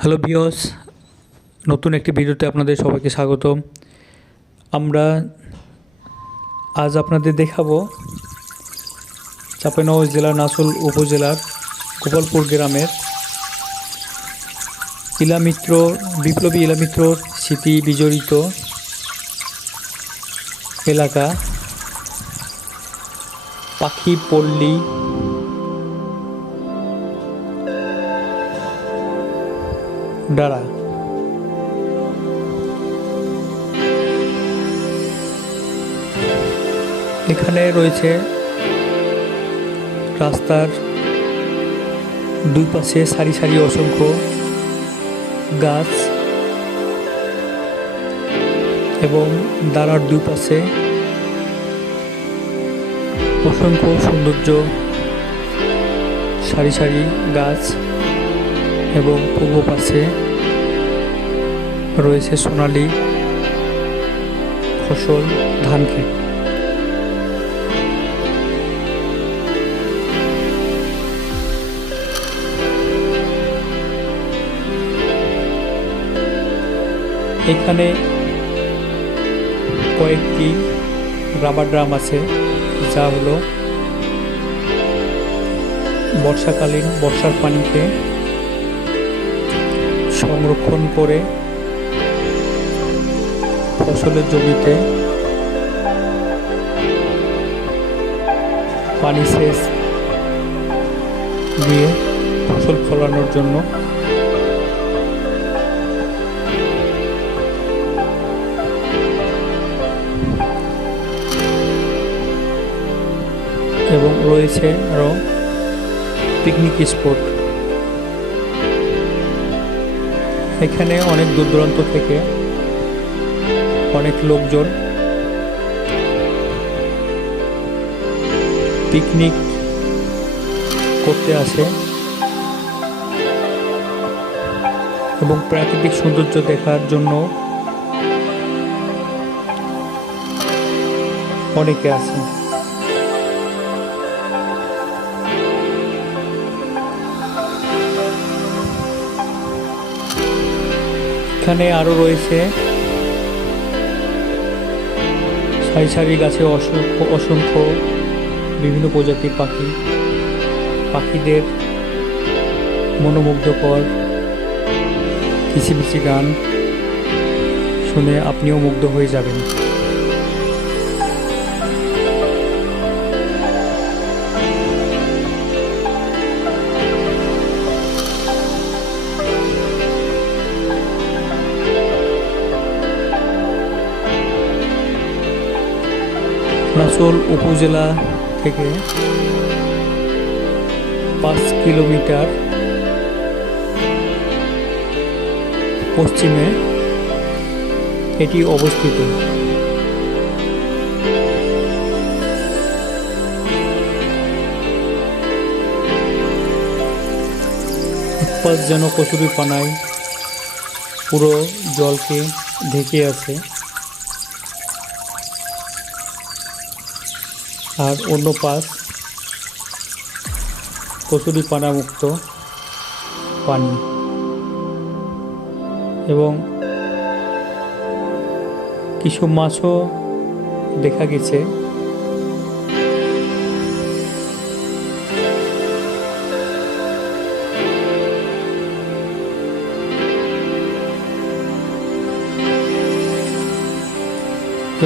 Hello viewers, নতুন একটি ভিডিওতে আপনাদের সবাইকে স্বাগতম। আমরা আজ আপনাদের দেখাবো চাঁপাইনবাবগঞ্জ জেলার নাসল উপজেলার গোপালপুর গ্রামের বিপ্লবী ইলামিত্রর স্মৃতি বিজড়িত এলাকা পাখিপল্লী ডারা। এখানে রয়েছে রাস্তার দুই পাশে সারি সারি অসংখ্য গাছ এবং ডারার দুই পাশে অসংখ্য সৌন্দর্য সারি সারি গাছ এবং পূর্ব পাশে রয়েছে সোনালী ফসল ধান ক্ষেত। এখানে কয়েকটি রাবার ড্রাম আছে, যা হলো বর্ষার পানিকে সংরক্ষণ করে ফসলের জমিতে পানি সেচ দিয়ে ফসল ফলানোর জন্য। এবং রয়েছে আরও পিকনিক স্পট। এখানে অনেক দূর দূরান্ত থেকে অনেক লোকজন পিকনিক করতে আসে এবং প্রাকৃতিক সৌন্দর্য দেখার জন্য অনেকে আসে। এখানে আরও রয়েছে সারি সারি গাছে অসংখ্য বিভিন্ন প্রজাতির পাখিদের মনোমুগ্ধকর কিচিমিচি গান শুনে আপনিও মুগ্ধ হয়ে যাবেন। নাসল উপজেলা থেকে 5 কিলোমিটার পশ্চিমে এটি অবস্থিত। উৎপাত যেন কচুরি পানায় পুরো জলকে ঢেকে আছে, আর অন্য পাশ কচুরি পানা মুক্ত পানি এবং কিছু মাছও দেখা গেছে।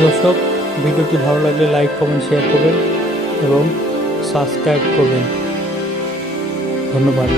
দর্শক, ভিডিওটি ভালো লাগলে লাইক, কমেন্ট, শেয়ার করবেন এবং সাবস্ক্রাইব করবেন। ধন্যবাদ।